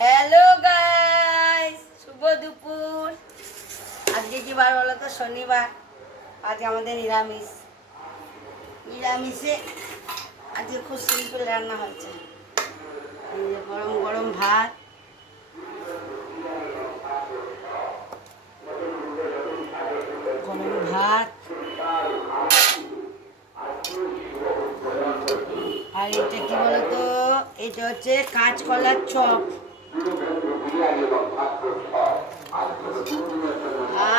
Hello guys, শুভ দুপুর। আজকে কি বার বলো তো? শনিবার। আজকে আমাদের নিরামিষে আজকে খুব সিম্পল রান্না হয়েছে। এই যে গরম গরম ভাত, আর এটা কি বলতো, এটা হচ্ছে কাঁচকলার চপ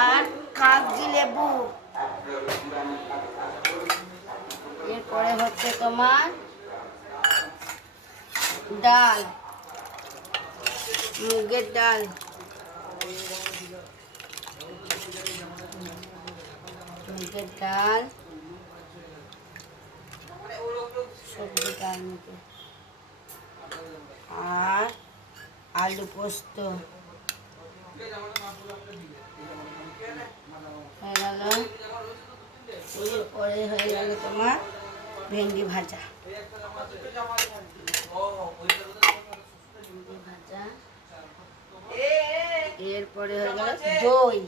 আর কাগজি লেবু। এরপরে হচ্ছে তোমার ডাল, মুগের ডাল, সবজি ডাল মুখে, আর আলু পোস্ত হয়ে গেল। এরপরে হয়ে গেল তোমার ভেন্ডি ভাজা। এরপরে হয়ে গেল দই।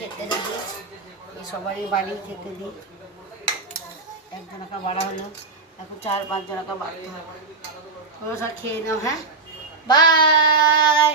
খেতে দিই, সবারই বাড়ি খেতে দিই। একজনকা বাড়া হলো, এখন 4-5 জনকা বাড়তে হবে। তোমরা সব খেয়ে নাও। হ্যাঁ, বাই।